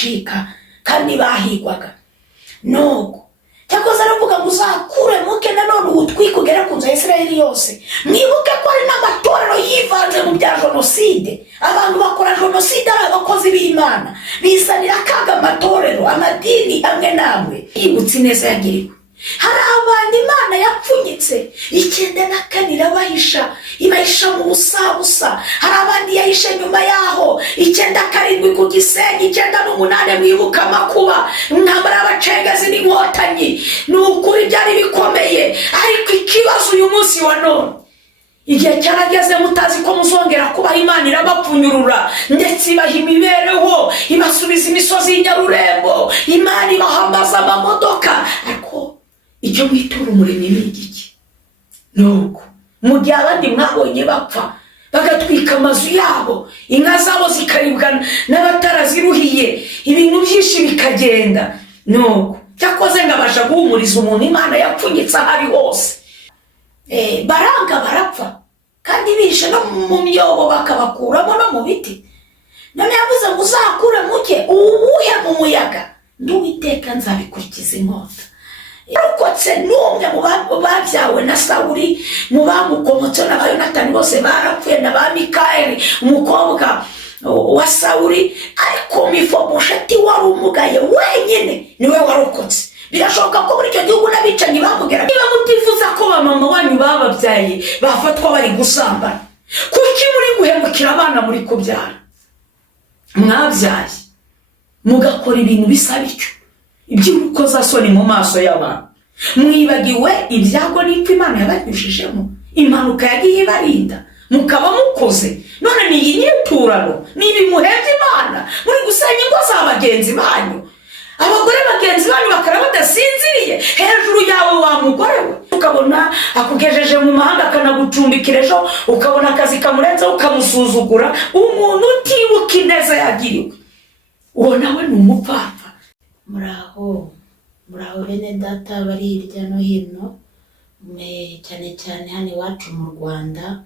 cika kandi bahigwaga nuko cyakoze aravuga ngo uzakure muke nanone utwikugera ku nzu ya Isirayeli yose. Mwibuke ko ari n'amatorero yivanze mu bya jenoside. Abantu bakora jenoside ari abakozi b'Imana bizanira akaga amatorero amadini amwe namwe. Yibutse neza yagiriwe. Hari abantu Imana yapfunyitse 9 irabahisha ibahisha mu busabusa. Hari abandi yahisha nyuma yaho 9 ku Gisenyi 9 mwibuka amakuba intambara y'abacengezi n'inkotanyi. N'ukuri byari bikomeye, ariko ikibazo uyu munsi wa none igihe cyarageze mutazi ko muzongera kuba Imana irabapfunyurura ndetse ibaha imibereho, ibasubiza imisozi y'Inyarurembo, Imana ibahamaza amamodoka. Ariko icyo mwitura umurimo ni iki? Nuko mu gihe abandi mwabonye bapfa bagatwika amazu yabo, inka zabo zikaribwa n'abataraziruhiye, ibintu byinshi bikagenda. Nuko cyakoze ngabasha guhumuriza umuntu Imana yapfunyitse ahari hose. Baranga barapfa kandi bishe no mu myobo bakabakuramo no mu biti. None yavuze ngo uzakure muke uwuhe mu muyaga, n'Uwiteka nzabikurikiza inkota. Yarokotse n'umwe mu babyawe na Sawuli, mu bamukomotse na Yonatani bose barapfuye, na ba Mikayeli umukobwa wa Sawuli. Ariko Mifobosheti wari umugaye wenyine niwe warokotse. Birashoboka ko muri icyo gihugu n'abicanyi bamugera. Niba mutifuza ko bamama wanyu bababyaye bafatwa bari gusambana, kuki muri guhemukira abana muri kubyara? Mwabyaye mugakora ibintu bisa bityo, iby'urukozasoni mu maso y'abantu. Mwibagiwe ibyago n'ipfa Imana yabanyujijemo, impanuka yagiye ibarinda, mukaba mukoze. None ni iyi nyiturano, ni ibimuhebye Imana muri gusenya ingo za bagenzi banyu. Abagore bagenzi banyu bakara badasinziriye hejuru yawe wa mugore we, ukabona akugejeje mu mahanga akanagucumbikira ejo ukabona akazi kamurenze ukamusuzugura. Umuntu utibuka ineza yagiriwe, uwo nawe ni umupfapfa. Muraho bene data bari hirya no hino, cyane cyane hano iwacu mu Rwanda,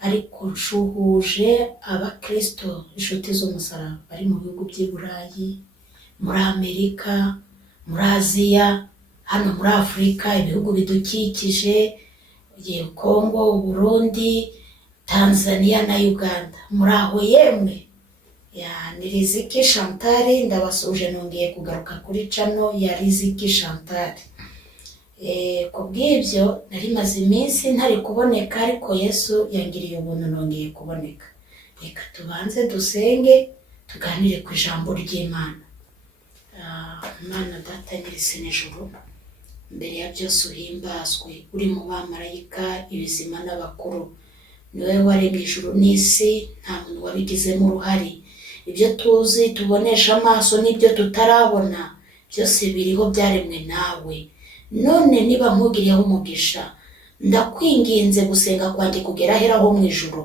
ariko nshuhuje abakristo inshuti z'umusaraba bari mu bihugu by'i Burayi, muri Amerika, muri Aziya, hano muri Afurika, ibihugu bidukikije, Kongo, Burundi, Tanzania na Uganda. Muraho yemwe. Ni Riziki Chantal, ndabasuje nongeye kugaruka kuri channel ya Riziki Chantal. Kubw'ibyo nari maze iminsi ntari kuboneka, ariko Yesu yangiriye ubuntu nongeye kuboneka. Reka tubanze dusenge tuganire ku ijambo ry'Imana. Mana Data nyir'isi n'ijuru, mbere ya byose uhimbazwe, uri mu bamarayika, ibizima n'abakuru. Niwe waremye ijuru n'isi, nta muntu wabigizemo uruhare. Ibyo tuzi tubonesha amaso n'ibyo tutarabona byose biriho byaremwe nawe. None niba nkugiriyeho umugisha, ndakwinginze gusenga kwanjye kugera aheraho mu ijuru.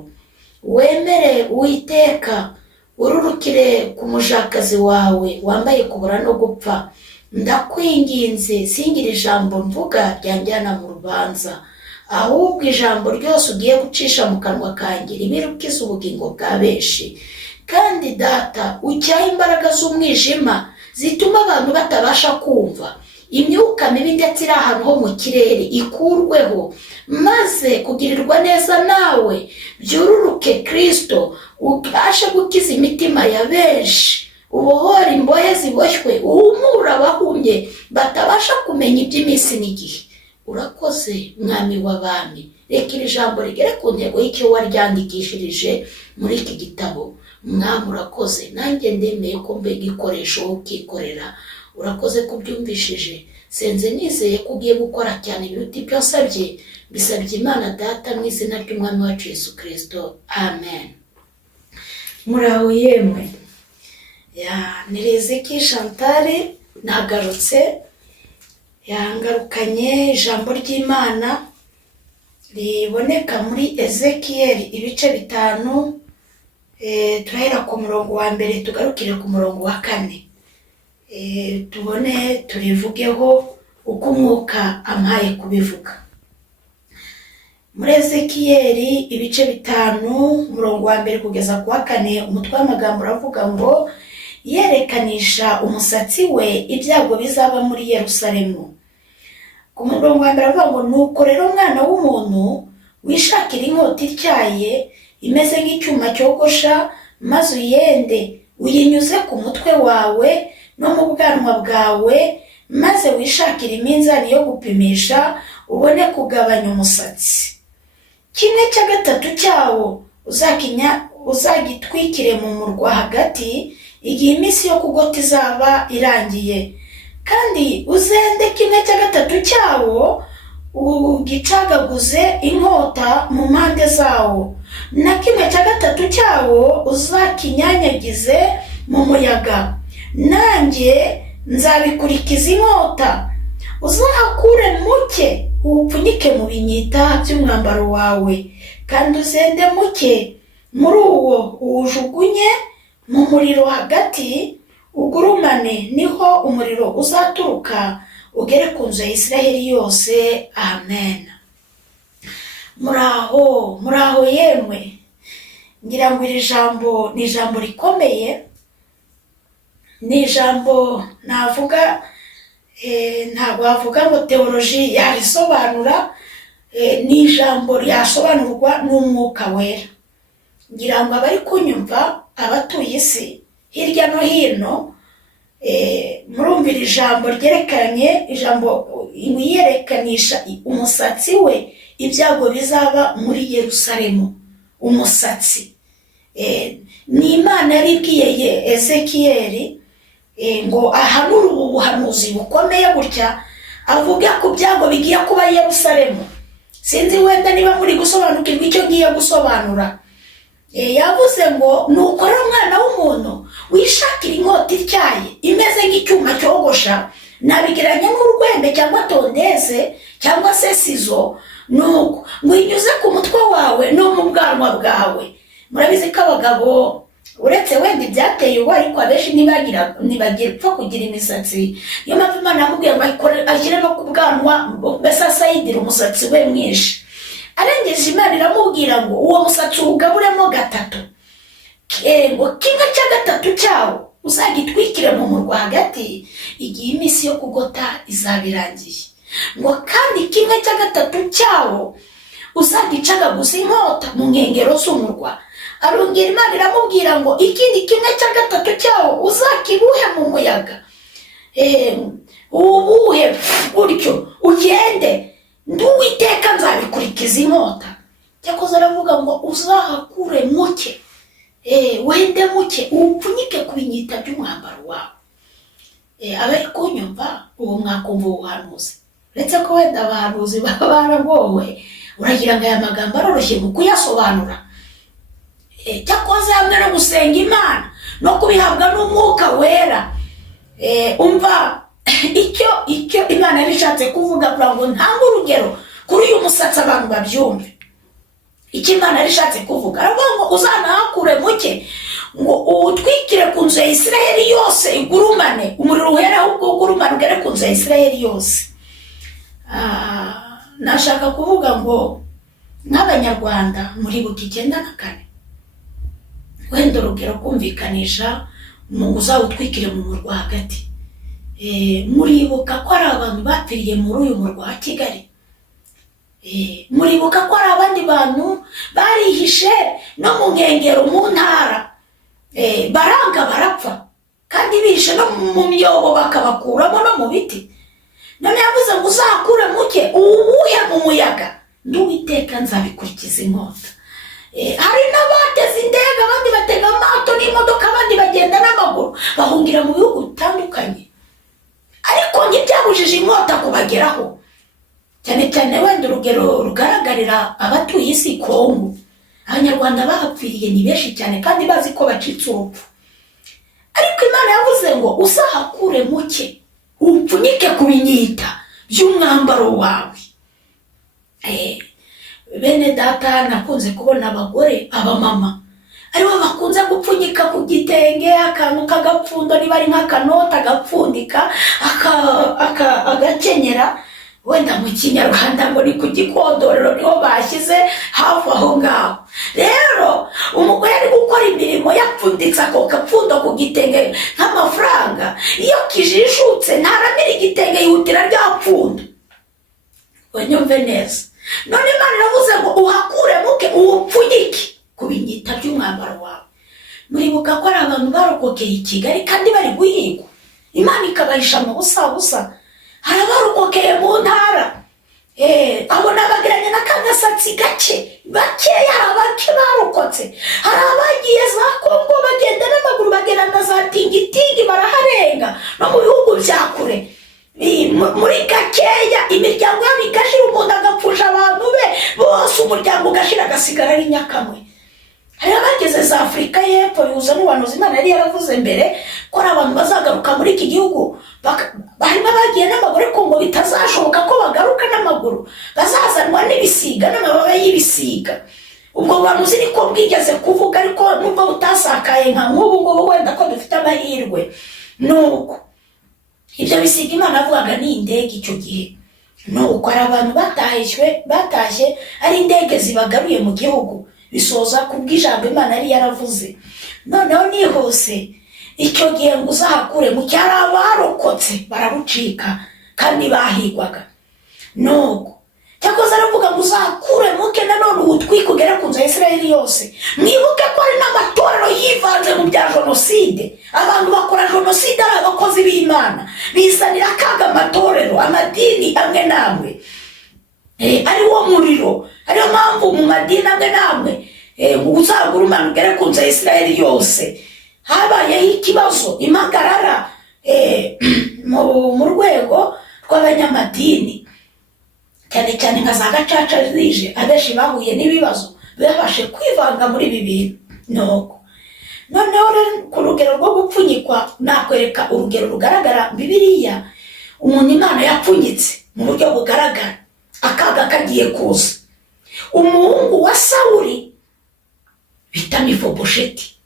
Wemere Uwiteka ururukire ku mujakazi wawe wambaye kubura no gupfa. Ndakwinginze singira ijambo mvuga ryanjyana mu rubanza, ahubwo ijambo ryose ugiye gucisha mu kanwa kanjye ribirukiza ubugingo bwa benshi. Kandi Data ucyaha imbaraga z'umwijima zituma abantu batabasha kumva, imyuka mibi ndetse iri ahantu ho mu kirere ikurweho, maze kugirirwa neza nawe byururuke Kristo, ubashe gukiza imitima ya benshi, ubohora imbohe ziboshywe, uhumura abahumye batabasha kumenya iby'iminsi n'igihe. Urakoze Mwami w'abami, reka iri jambo rigere ku ntego y'icyo waryandikishirije muri iki gitabo. Mwami urakoze, nanjye ndemeye ko mbe igikoresho ukikorera. Urakoze kubyumvishije, senze nizeye ko ugiye gukora cyane ibiruta ibyo nsabye. Bisabye Imana Data mu izina ry'Umwami wacu Yesu Kristo, amen. Muraho yemwe. Ni Riziki Chantal nagarutse, yangarukanye ijambo ry'Imana riboneka muri Ezekiel ibice 5. Turahera ku murongo wa mbere tugarukire ku murongo wa 4. Tubone turivugeho uko Umwuka ampaye kubivuga. Muri Ezekiel ibice 5 umurongo wa mbere kugeza ku wa 4, umutwe w'amagambo uravuga ngo yerekanisha umusatsi we ibyago bizaba muri Yerusalemu. Ku murongo wa mbere avuga ngo nuko rero mwana w'umuntu wishakira inkota ityaye imeze nk'icyuma cyogosha, maze uyende uyinyuze ku mutwe wawe no mu bwanwa bwawe, maze wishakira iminzani yo gupimisha ubone kugabanya umusatsi. 1/3 cyawo uzagitwikire mu murwa hagati igihe iminsi yo kugota izaba irangiye, kandi uzende 1/3 cyawo ugicagaguze inkota mu mpande zawo, na 1/3 cyawo uzakinyanyagize mu muyaga. Nanjye nzabikurikiza inkota. Uzahakure muke uwupfunyike mu binyita by'umwambaro wawe, kandi uzende muke muri uwo uwujugunye mu muriro hagati, ugurumane, niho umuriro uzaturuka ugere ku nzu ya Isiraheli yose. Amen. Muraho yemwe. Ngira ngo iri jambo ni ijambo rikomeye, ni ijambo navuga ntabwo wavuga ngo teoloji yarisobanura, ni ijambo ryasobanurwa n'Umwuka Wera. Ngira ngo abari kunyumva, abatuye isi hirya no hino, murumvira ijambo ryerekanye, ijambo yerekanisha umusatsi we ibyago bizaba muri Yerusalemu. Umusatsi ni Imana yaribwiye Ezekiyeli ngo ahanure ubu buhanuzi bukomeye gutya, avuga ku byago bigiye kuba Yerusalemu. Sinzi wenda niba muri gusobanukirwa icyo ngiye gusobanura. Yavuze ngo nuko rero mwana w'umuntu wishakira inkota ityaye imeze nk'icyuma cyogosha, nabigeranya n'urwembe cyangwa tondeze cyangwa se sizo, nuko ngo inyuze ku mutwe wawe no mu bwanwa bwawe. Murabizi ko abagabo uretse wenda ibyateye ubu, ariko abenshi ntibagipfa kugira imisatsi. Niyo mpamvu Imana yamubwiye ngo ashyire no ku bwanwa, mbese asayidire umusatsi we mwinshi. Arengeje Imana iramubwira ngo uwo musatsi uwugaburemo 3, ngo 1/3 cyawo uzagitwikire mu murwa hagati igihe iminsi yo kugota izaba irangiye, ngo kandi 1/3 cyawo uzagicagaguza inkota mu nkengero z'umurwa. Arongera Imana iramubwira ngo ikindi 1/3 cyawo uzakibuhe mu muyaga. Ubuhe gutyo ugende, nduwiteka nzabikurikiza inkota. Cyakoze aravuga ngo uzahakure muke, wende muke uwupfunyike ku binyita by'umwambaro wawe. Abari kunyumva ubu mwakumva ubuhanuzi, uretse ko wenda abahanuzi baba baragowe, uragira ngo aya magambo aroroshye mu kuyasobanura. Cyakoze hamwe no gusenga Imana no kubihabwa n'Umwuka Wera, umva icyo Imana yabishatse kuvuga, kugira ngo ntange urugero kuri uyu musatsi abantu babyumve. Icyo Imana yabishatse kuvuga, aravuga ngo uzanahakure muke, ngo uwutwikire ku nzu ya Isiraheli yose, igurumane, umuriro uhera ahubwo ugurumane ugere ku nzu ya Isiraheli yose. Nashaka kuvuga ngo nk'Abanyarwanda muribuka 94, wenda urugero kumvikanisha ngo uzawutwikire mu murwa hagati. Muribuka ko ari abantu bapfiriye muri uyu murwa wa Kigali. Muribuka ko ari abandi bantu barihishe no mu nkengero mu ntara, baranga barapfa, kandi bishe no mu myobo bakabakuramo no mu biti. None yavuze ngo uzakure muke uwuhe mu muyaga, nduwiteka nzabikurikiza inkota. Hari n'abateze indege, abandi batega amato n'imodoka, abandi bagenda n'amaguru bahungira mu bihugu bitandukanye, ariko ntibyabujije inkota kubageraho. Cyane cyane wenda urugero rugaragarira abatuye isi, Kongo. Abanyarwanda bahapfiriye ni benshi cyane kandi bazi ko bacitse urupfu, ariko Imana yavuze ngo uzahakure muke upfunyike ku binyita by'umwambaro wawe. Bene data, nakunze kubona abagore, abamama, aribo bakunze gupfunyika ku gitenge akantu kagapfundo, niba ari nk'akanota agapfundika agakenyera, wenda mu Kinyarwanda ngo ni ku Gikondorero niho bashyize hafi aho ngaho. Rero umugore ari gukora imirimo yapfunditse ako gapfundo ku gitenge nk'amafaranga, iyo kijishutse ntaramira igitenge yihutira rya pfundo. Wanyumve neza. None Imana iravuze ngo uhakure muke uwupfunyike ku binyita by'umwambaro wawe. Muribuka ko ari abantu barokokeye i Kigali kandi bari guhigwa, Imana ikabahisha mu busa. Hari abarokokeye mu ntara, abo nabagiranye n'akagasatsi gake bakeya, hari abake barokotse, hari abagiye za Kongo bagenda n'amaguru, bagenda na za tingitingi baraharenga no mu bihugu bya kure. Muri gakeya imiryango yabo igashira, umuntu agapfusha abantu be bose, umuryango ugashira agasigara ari nyakamwe. Hari abageze za Afurika y'Epfo bihuza n'ubuhanuzi Imana yari yaravuze mbere ko ari abantu bazagaruka muri iki gihugu, harimo abagiye n'amaguru ariko ngo bitazashoboka ko bagaruka n'amaguru, bazazanwa n'ibisiga n'amababa y'ibisiga. Ubwo buhanuzi niko bwigeze kuvuga, ariko nubwo butasakaye nka nk'ubu ngubu wenda ko dufite amahirwe. Nuko ibyo bisiga Imana avugaga ni indege icyo gihe. Nuko hari abantu batashye ari indege zibagaruye mu gihugu, bisoza kubw'ijambo Imana yari yaravuze. Noneho nihuse icyo gihe ngo uzahakure mu cyari abarokotse bararucika kandi bahigwaga. Nuko cyakoze aravuga ngo uzakure muke nanone ubutwike ugera ku nzu ya Isirayeli yose. Mwibuke ko ari n'amatorero yivanze mu bya jenoside. Abantu bakora jenoside ari abakozi b'Imana, bizanira akaga amatorero, amadini amwe n'amwe, ari wo muriro. Ariyo mpamvu mu madini amwe n'amwe uzagurumana ugere ku nzu ya Isirayeli yose. Habayeho ikibazo, impagarara mu rwego rw'abanyamadini, cyane cyane nka za gacaca zije, abenshi bahuye n'ibibazo babashe kwivanga muri ibi bintu. Noneho ku rugero rwo gupfunyikwa nakwereka urugero rugaragara Bibiliya. Umuntu Imana yapfunyitse mu buryo bugaragara, akaga kagiye kuza. Umuhungu wa Sawuli bita Mifobosheti,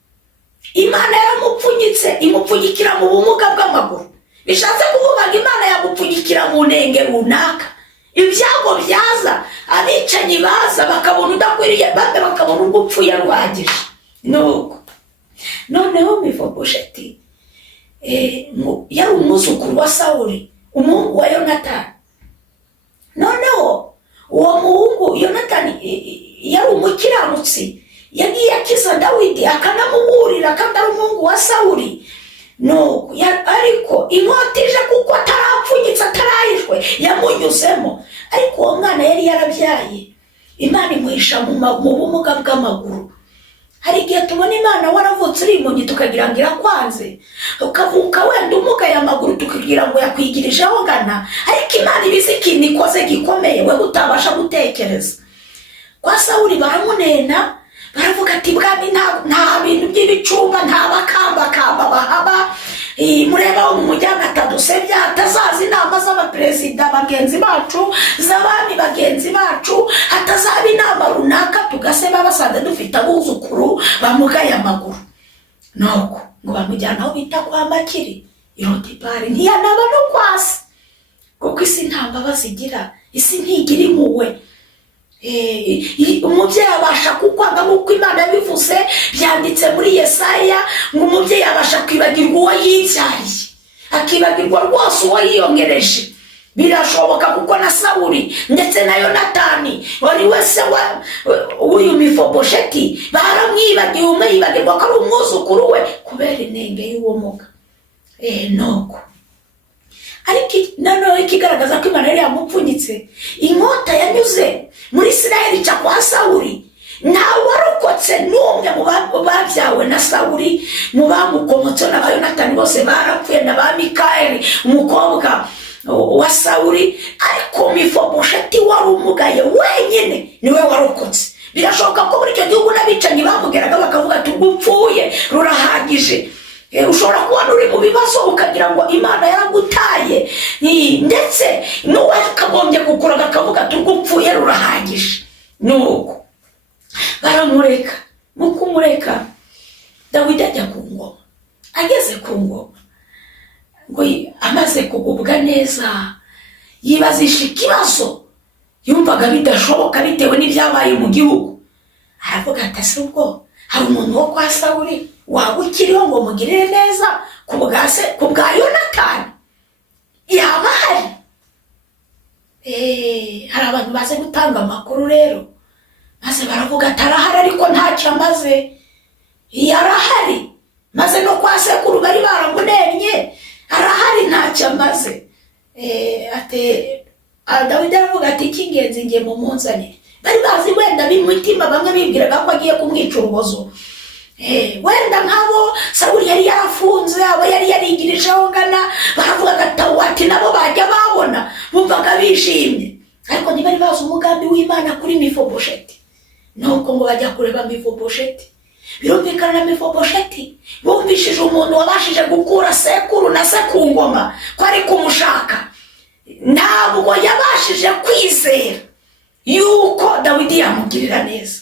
Imana yaramupfunyitse, imupfunyikira mu bumuga bw'amaguru. Bishatse kuvuga ngo Imana yagupfunyikira mu ntenge runaka. Ibyago byaza, abicanyi baza bakabona udakwiriye, bamwe bakabona urupfuye ruhagije. Noneho Mifobosheti yari umwuzukuru wa Sawuli, umuhungu wa Yonatani. Noneho uwo muhungu Yonatani yari umukiranutsi, yagiye akiza Dawidi akanamuburira kandi ari umuhungu wa Sawuli. Ariko inkota ije kuko atarapfunyitse, atarahishwe, yamunyuzemo. Ariko uwo mwana yari yarabyaye, Imana imuhisha mu bumuga bw'amaguru. Hari igihe tubona Imana waravutse uri impumyi tukagira ngo irakwanze, ukavuka wenda umugaye amaguru tukagira ngo yakwigirijeho ngana, ariko Imana ibizi ikintu ikoze gikomeye we utabasha gutekereza. Kwa Sawuli baramunena, baravuga ati bwami nta bintu by'ibicumba, nta bakambakamba bahaba, mureba wo mu mujyana atadusebya, hatazaza inama z'abaperezida bagenzi bacu, z'abami bagenzi bacu, hatazaba inama runaka tugaseba basanze dufite abuzukuru bamugaye amaguru. Nuko ngo bamujyana aho bita kwa Makiri i Lodebari, ntiyanaba no kwasi, kuko isi nta mbabazi igira, isi ntigira impuhwe. Umubyeyi abasha kukwanga nk'uko Imana yabivuze, byanditse muri Yesaya ngo umubyeyi abasha kwibagirwa uwo yibyariye, akibagirwa rwose uwo yiyongereje. Birashoboka kuko na Sawuli ndetse na Yonatani wari wese uyu Mifobosheti baramwibagiwe, umwe yibagirwa ko ari umwuzukuru we kubera inenge y'ubumuga. Nuko ariko noneho ikigaragaza ko Imana yari yamupfunyitse, inkota yanyuze muri Isirayeli ica kwa Sawuli. Ntawe warokotse n'umwe mu babyawe na Sawuli, mu bamukomotse na Yonatani bose barapfuye, na ba Mikayeli umukobwa wa Sawuli. Ariko Mifobosheti wari umugaye wenyine niwe warokotse. Birashoboka ko muri icyo gihugu n'abicanyi bamugeraga bakavuga ati urupfuye rurahagije. Ushobora kuba uri mu bibazo ukagira ngo Imana yaragutaye, ndetse n'uwe kagombye gukuraga akavuga ati urupfuye rurahagije. Nuko baramureka. Mu kumureka Dawidi ajya ku ngoma. Ageze ku ngoma ngo amaze kugubwa neza, yibazisha ikibazo yumvaga bidashoboka bitewe n'ibyabaye mu gihugu. Aravuga ati ese ubwo hari umuntu wo kwa Sawuli waba ukiriho ngo mugirire neza ku bwa Yonatani? Yaba hari? Hari abantu baze gutanga amakuru rero, maze baravuga ati arahari ariko ntacyo amaze. Yarahari, maze no kwa sekuru bari baramunenye, arahari ntacyo amaze. Dawidi aravuga ati icy'ingenzi ngiye mu munzanire. Bari bazi wenda b'imitima bamwe bibwiraga ko agiye kumwica urubozo. Wenda nk'abo Sawuli yari yarafunze, abo yari yarigirijeho ngana, baravuga ati nabo bajya babona bumvaga bishimye. Ariko ntibari bazi umugambi w'Imana kuri Mefibosheti. Nuko ngo bajya kureba Mefibosheti. Birumvikana na Mefibosheti bumvishije umuntu wabashije gukura sekuru na se ku ngoma ko ari kumushaka. Ntabwo yabashije kwizera yuko Dawidi yamugirira neza.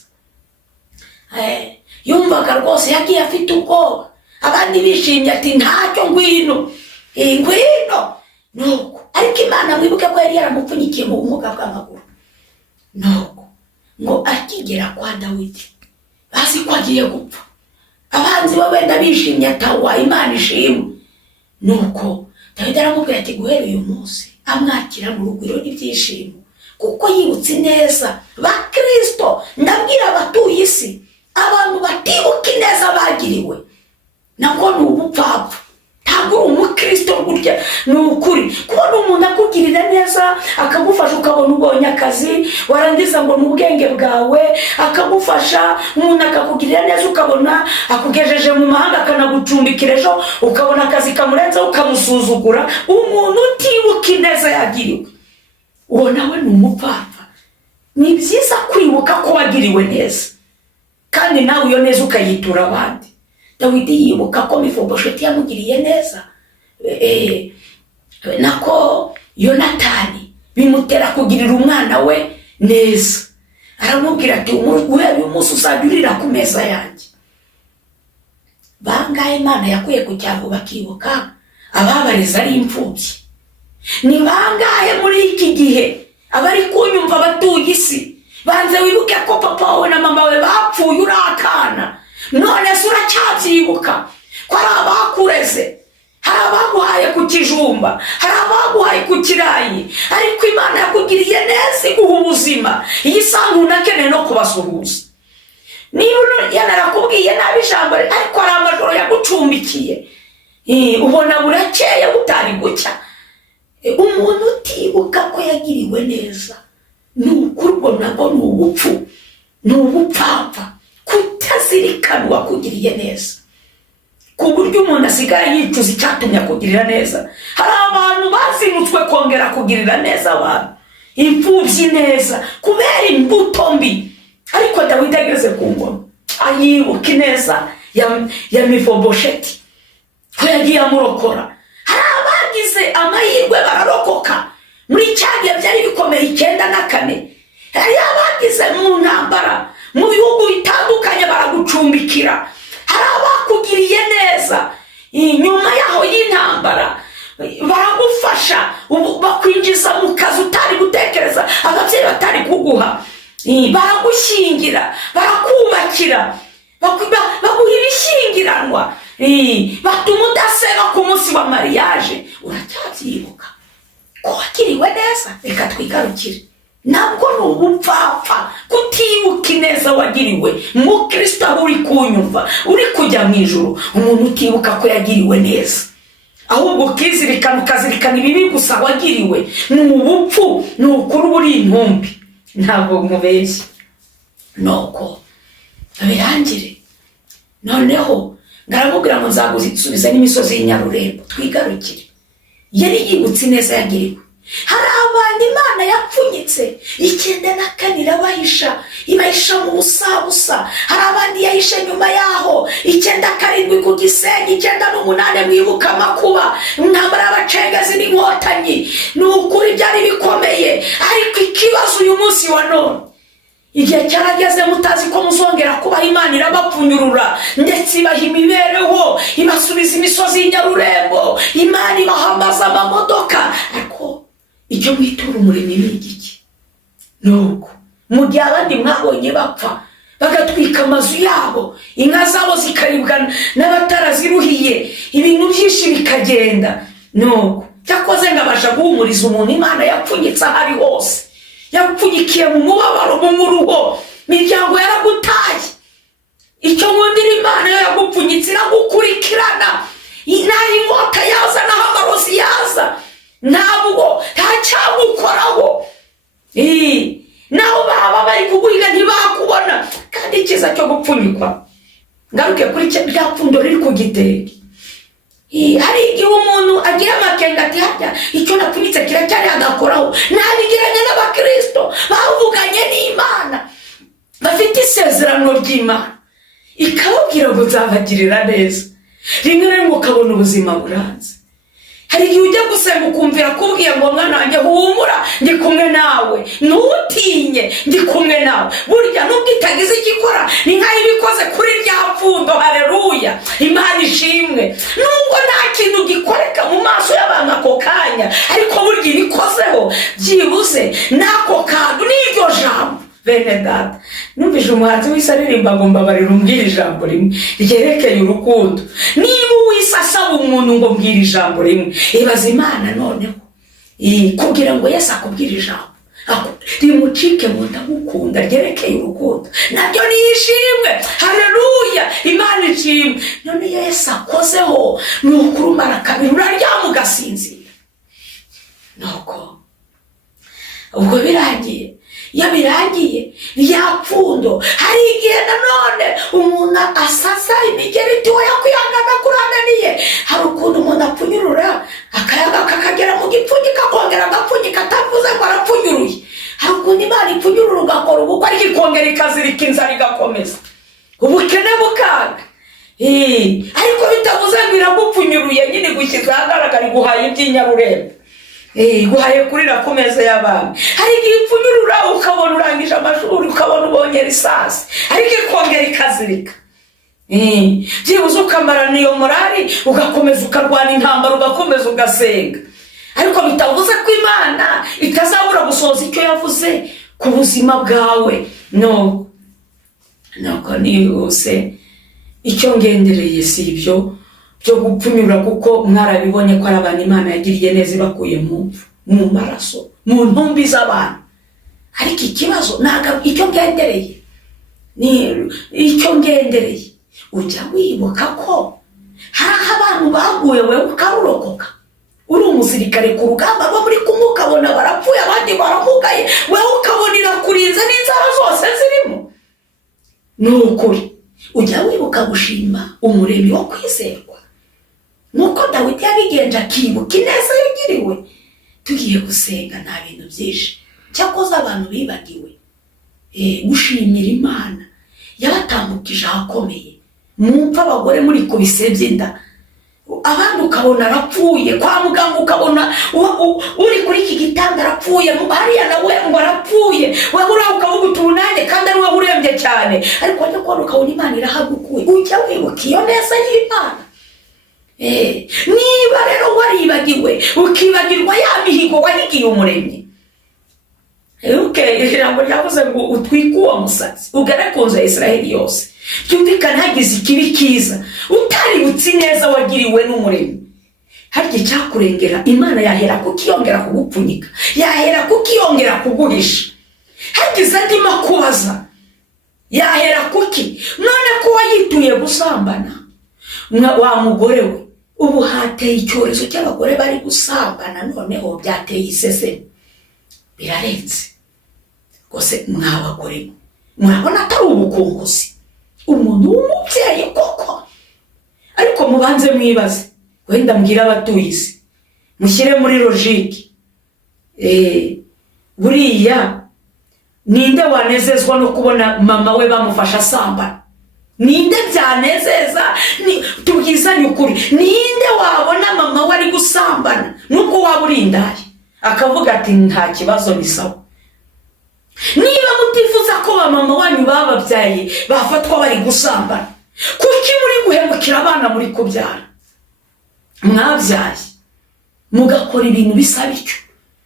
Yumvaga rwose yagiye afite ubwoba, abandi bishimye ati ntacyo ngwino nuko. Ariko Imana mwibuke ko yari yaramupfunyikiye mu bumuga bw'amaguru. Nuko ngo akigera kwa Dawidi bazi ko agiye gupfa, abanzi we wenda bishimye atawa Imana ishimwe. Nuko Dawidi aramubwira ati guhera uyu munsi amwakira mu rugwiro n'ibyishimo, kuko yibutse neza ba Kristo. Ndabwira abatuye isi, abantu batibuka ineza bagiriwe nabwo ni ubupfapfa. Ntabwo uri umukristo burya ni ukuri. Kubona umuntu akugirira neza akagufasha ukabona ubonye akazi, warangiza ngo ni ubwenge bwawe akagufasha. Umuntu akakugirira neza ukabona akugejeje mu mahanga akanagucumbikira, ejo ukabona akazi kamurenza ukamusuzugura. Umuntu utibuka ineza yagiriwe, uwo nawe ni umupfapfa. Ni byiza kwibuka ko wagiriwe neza, kandi nawe iyo neza ukayitura abandi. Dawidi yibuka ko Mefibosheti yamugiriye neza, nako Yonatani bimutera kugirira umwana we neza. Aramubwira ati guhera uyu munsi uzajya urira ku meza yanjye. Bangahe Imana yakuye ku cyaro bakibuka ababareza ari imfubyi? Ni bangahe muri iki gihe abari kunyumva batuye isi banze wibuke ko papa wawe na mama we bapfuye uri akana, none se uracyabyibuka ko ari abakureze? Hari abaguhaye ku kijumba, hari abaguhaye ku kirayi, ariko Imana yakugiriye neza iguha ubuzima. Iyi saha unakeneye no kubasuhuza. Niba yanarakubwiye nabi ijambo ariko hari amajoro yagucumbikiye, ubona burakeye butari gucya. Umuntu utibuka ko yagiriwe neza ni ukurwo nabwo ni ubupfu, ni ubupfapfa, kutazirikana uwakugiriye neza, ku buryo umuntu asigaye yicuza icyatumye akugirira neza. Hari abantu bazinutswe kongera kugirira neza abantu, imfubyi neza, kubera imbuto mbi. Ariko Dawidi ageze ku ngoma ayibuka ineza ya Mefibosheti ko yagiye amurokora. Hari abagize amahirwe bararokoka muri cyagiye byari bikomeye 9 hari abagize mu ntambara mu bihugu bitandukanye baragucumbikira. Hari abakugiriye neza inyuma yaho y'intambara baragufasha, bakwinjiza mu kazi utari gutekereza, ababyeyi batari kuguha, baragushyingira, barakubakira, baguha ibishyingiranwa, batuma udaseba ku munsi wa mariage. Uracyabyibuka ko wakiriwe neza? Reka twigarukire. Nabwo ni ubupfapfa kutibuka ineza wagiriwe. Mu Kristo aho uri kunyumva, uri kujya mu ijuru, umuntu utibuka ko yagiriwe neza, ahubwo ukizirikana ukazirikana ibibi gusa wagiriwe, ni ubupfu, ni ukuri buri intumbi. Ntabwo mubeshya. Nuko abirangire noneho ngaramubwira ngo nzagusubiza n'imisozi y'inyarurembo. Twigarukire. Yari yibutse neza yagiriwe. Hari abantu Imana yapfunyitse 9 bahisha, ibahisha mu busabusa. Hari abandi yahishe nyuma yaho 9 ku Gisenyi, 9 mwibuka amakuba, intambara y'abacengezi n'inkotanyi. Ni ukuri byari bikomeye, ariko ikibazo uyu munsi wa none, igihe cyarageze mutazi ko muzongera kubaho. Imana irabapfunyurura ndetse ibaha imibereho, ibasubiza imisozi y'inyarurembo, Imana ibahamaza amamodoka. Ariko icyo mwitura umuremyi ni igiki? Nuko mu gihe abandi mwabonye bapfa bagatwika amazu yabo, inka zabo zikaribwa n'abataraziruhiye, ibintu byinshi bikagenda, nuko cyakoze ngabasha guhumuriza umuntu Imana yapfunyitse ahari hose, yapfunyikiye mu mubabaro, mu muruho, imiryango yaragutaye. Icyo nkundira Imana yo yagupfunyitse iragukurikirana, naho inkota yaza naho amarozi yaza ntabwo ntacyagukoraho, naho baba bari kuguhiga ntibakubona. Kandi icyiza cyo gupfunyikwa, ngaruke kuri rya pfundo riri ku gitenge, hari igihe umuntu agira amakenga ati harya icyo napfunyitse kiracyari agakoraho. Nabigiranye n'abakristo bavuganye n'Imana, bafite isezerano ry'Imana, ikababwira ngo nzabagirira neza. Rimwe na rimwe ukabona ubuzima buranze. Hari igihe ujya gusenga ukumvira akubwiye ngo mwana wanjye humura, ndi kumwe nawe, ntutinye, ndi kumwe nawe. Burya nubwo itagize ikikora, ni nkaho ibikoze kuri rya pfundo. Haleluya, Imana ishimwe. Nubwo nta kintu gikoreka mu maso y'abantu ako kanya, ariko burya ibikozeho byibuze n'ako kantu n'iryo jambo. Bene data, numvise umuhanzi w'isi aririmba ngo mbabarira umbwire ijambo rimwe ryerekeye urukundo. Niba uwisi asaba umuntu ngo mbwire ijambo rimwe, ibaza Imana noneho kugira ngo Yesu akubwire ijambo rimucike mu ndagukunda ryerekeye urukundo, nabyo niyishimwe. Haleluya, Imana ishimwe. None Yesu akozeho ni ukurumara kabiri, uraryama ugasinzira. Nuko ubwo birangiye, iyo birangiye ryapfundo, hari igihe nanone umuntu asasa imigeriti we yakwihangana kurananiye. Hari ukuntu umuntu apfunyurura akayaga kakagera mu gipfunyika akongera agapfunyika atavuze ngo arapfunyuruye. Hari ukuntu Imana ipfunyurura ugakora ubukwe ariko ikongera ikazirika inzara igakomeza, ubukene bukanga. Ariko bitavuze ngo iragupfunyuruye, nyine gushyize ahagaragara iguhaye iby'inyarurembo, guhaye kurira ku meza y'abami. Hari igihe ipfunyurura ukabona urangije amashuri, ukabona ubonye risasi, ariko ikongera ikazirika. Byibuze ukamarana iyo morali, ugakomeza ukarwana intambara, ugakomeza ugasenga. Ariko bitavuze ko Imana itazabura gusohoza icyo yavuze ku buzima bwawe. Nuko nihuse icyo ngendereye si ibyo byo gupfunyura, kuko mwarabibonye ko ari abantu Imana yagiriye neza ibakuye mu maraso, mu ntumbi z'abantu. Ariko ikibazo ntabwo icyo ngendereye, icyo ngendereye ujya wibuka ko hari abantu baguye wewe ukarurokoka. Uri umusirikare ku rugamba, abo muri kumwe ukabona barapfuye abandi baramugaye, wewe ukabona irakurinze n'inzara zose zirimo. Nukuri ujya wibuka gushima umuremyi wo kwizerwa, nuko Dawidi yabigenje akibuka ineza yagiriwe. Tugiye gusenga nta bintu byinshi, cyakoze abantu bibagiwe gushimira Imana yabatambukije ahakomeye. Mwumva abagore muri ku bisebye inda, abandi ukabona arapfuye kwa muganga, ukabona uri kuri iki gitanda arapfuye, hariya nawe ngo arapfuye, wewe uraho ukavuga utunane kandi ari wowe urembye cyane. Ariko wajya kubona ukabona Imana irahagukuye. Ujya wibuka iyo neza y'Imana. Niba rero waribagiwe ukibagirwa ya mihigo wahigiye umuremyi, ijambo ryavuze ngo utwike uwo musatsi ugare ku nzu ya Isiraheli yose. Byumvikana hagize ikibi kiza utaributse neza wagiriwe n'umuremyi, harya icyakurengera Imana yahera kukiyongera kugupfunyika, yahera kukiyongera kuguhisha. Hagize andi makubaza yahera kuki? None ko wayituye gusambana, wa mugore we, ubu hateye icyorezo cy'abagore bari gusambana, noneho byateye iseseme, birarenze rwose. Mwabagore murabona atari ubukunguzi, umuntu w'umubyeyi koko. Ariko mubanze mwibaze, wenda mbwira abatuye isi, mushyire muri logike. Buriya ninde wanezezwa no kubona mama we bamufasha asambana? Ninde byanezeza? Tubwizanye ukuri, ninde wabona mama we ari gusambana nubwo waba uri indaya akavuga ati nta kibazo ni sawa? Niba mutifuza ko mama wanyu bababyaye bafatwa bari gusambana, kuki muri guhemukira abana muri kubyara? Mwabyaye mugakora ibintu bisa bityo,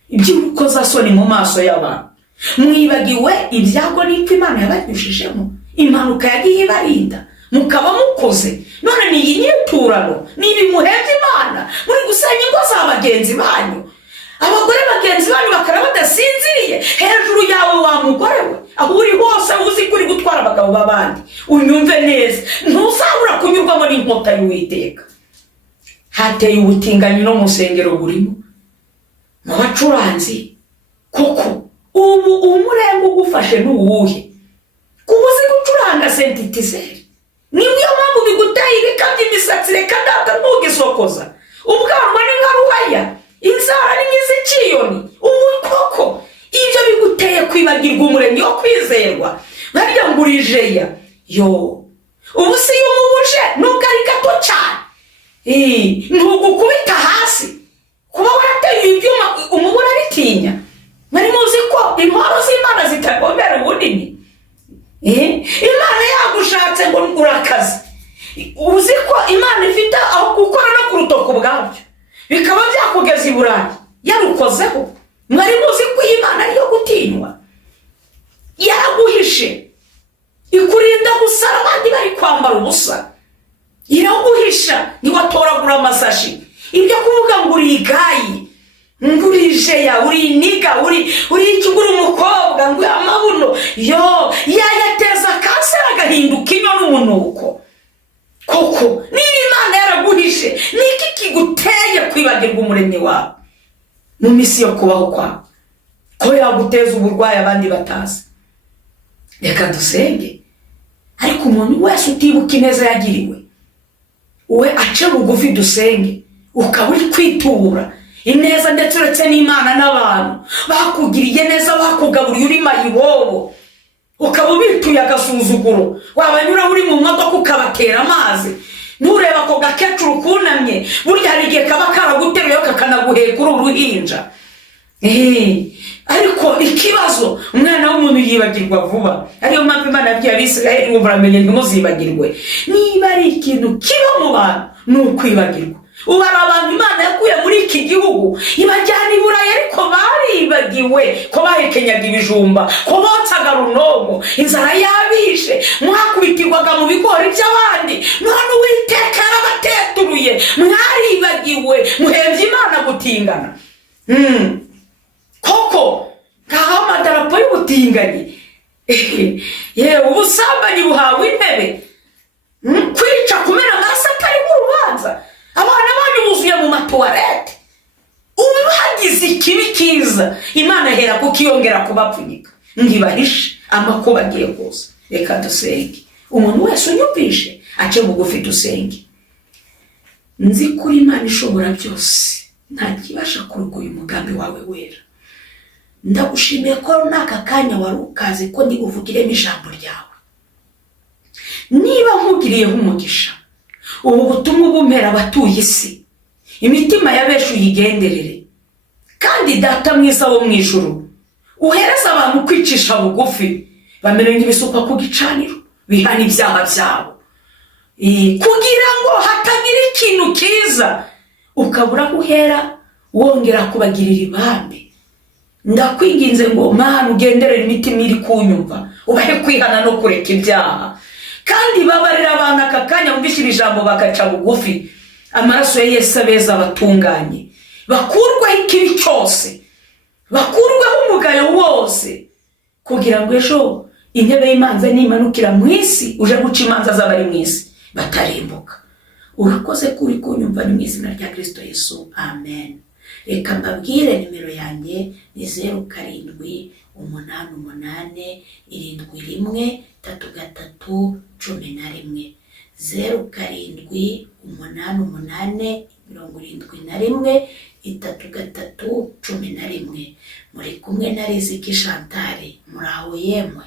iby'urukozasoni mu maso y'abantu. Mwibagiwe ibyago n'ipfa Imana yabanyujijemo, impanuka yagiye ibarinda, mukaba mukoze. None ni iyi nyiturano, ni ibimuhebye Imana, muri gusenya ingo za bagenzi banyu. Abagore bagenzi banyu bakara badasinziriye hejuru yawe, wa mugore we, aho uri hose uzi kuri gutwara abagabo b'abandi. Unyumve neza, ntuzabura kunyurwamo n'inkota y'Uwiteka. Hateye ubutinganyi no mu nsengero burimo, mu bacuranzi. Koko ubu umurembo ugufashe n'uwuhe? Kuba uzi gucuranga sentetizeri, niyo mpamvu biguteye ibikabye imisatsi, reka data ntugisokoza. Ubwanwa ni nka ruhaya, inzara ni nk'iz'ikiyoni. Ubu koko ibyo biguteye kwibagirwa umuremyi wo kwizerwa. Nkarya ngo urijeya yo, ubu si y'umubuje nubwo ari gato cyane, ntugukubita hasi. Kuba warateye ibyuma umubura bitinya. Mwari muzi ko intwaro z'Imana zitagombera ubunini? Imana yagushatse ngo urakaze. Uzi ko Imana ifite aho gukora no ku rutoki ubwabyo, bikaba byakugeza i Burayi yarukozeho. Mwari muzi ko Imana ariyo gutinywa? Yaraguhishe, ikurinda gusara abandi bari kwambara ubusa. Iraguhisha, ntiwatoragura amasashi. Ibyo kuvuga ngo uri igayi, ngo uri jeya, uri iniga, uri ikigura umukobwa, ngo amabuno yo yayateza kanseri agahinduka inyo n'umunuko. Koko niba Imana yaraguhishe, niki kiguteye kwibagirwa umuremyi wawe mu misi yo kubaho kwawe, ko yaguteza uburwayi abandi batazi? Reka dusenge. Ariko umuntu wese utibuka ineza yagiriwe, we ace bugufi dusenge. Ukaba uri kwitura ineza, ndetse uretse n'Imana n'abantu bakugiriye neza, bakugaburiye uri mayibobo, ukaba ubituye agasuzuguro. Wabanyura uri mu modoka ukabatera amazi, ntureba ako gakecuru kunamye, burya hari igihe kaba karaguteruyeho kakanaguheka uri uruhinja. Ariko ikibazo, umwana w'umuntu yibagirwa vuba. Ariyo mpamvu Imana yabwiye Abisirayeli ngo muramenye ntimuzibagirwe. Niba ari ikintu kiba mu bantu, ni ukwibagirwa. Ubu hari abantu Imana yakuye muri iki gihugu ibajyana i Burayi, ariko baribagiwe ko bahekenyaga ibijumba, ko botsaga runogo, inzara yabishe, mwakubitirwaga mu bigori by'abandi. None Uwiteka yarabateturuye, mwaribagiwe, muhebye Imana gutingana. Koko ngaho amadarapo y'ubutinganyi. Yewe ubusambanyi buhawe intebe, kwica, kumena amaraso atari nk'urubanza. Abana banyu buzuye mu matuwarete. Ubu bagize ikibi kiza, Imana hera kukiyongera kubapfunyika, ngibahishe amakuba agiye kose. Reka dusenge. Umuntu wese unyumvishe ace bugufi dusenge. Nzi kuri Imana ishobora byose, nta kibasha kurugoya umugambi wawe wera. Ndagushimiye ko n'aka kanya wari ukaze ko ndi uvugiremo ijambo ryawe. Niba nkugiriyeho umugisha, ubu butumwa bumpera abatuye isi, imitima ya benshi uyigenderere. Kandi Data mwiza wo mu ijuru, uhereza abantu kwicisha bugufi, bamenye ibisuka ku gicaniro, bihana ibyaha byabo, kugira ngo hatagira ikintu kiza ukabura guhera wongera kubagirira ibambe. Ndakwinginze ngo Mana ugenderere imitima iri kunyumva, ubahe kwihana no kureka ibyaha. Kandi babarira abantu aka kanya bumvishira ijambo bagaca bugufi. Amaraso ya Yesu abeza abatunganye, bakurwaho ikibi cyose, bakurwaho umugayo wose, kugira ngo ejo intebe y'imanza nimanukira mu isi, uje guca imanza z'abari mu isi batarimbuka. Urakoze kuri kunyumva, ni mu izina rya Kristo Yesu, amen. Reka mbabwire nimero yanjye ni 0788713311, 0788713311. Muri kumwe na Riziki Chantal, muraho yemwe.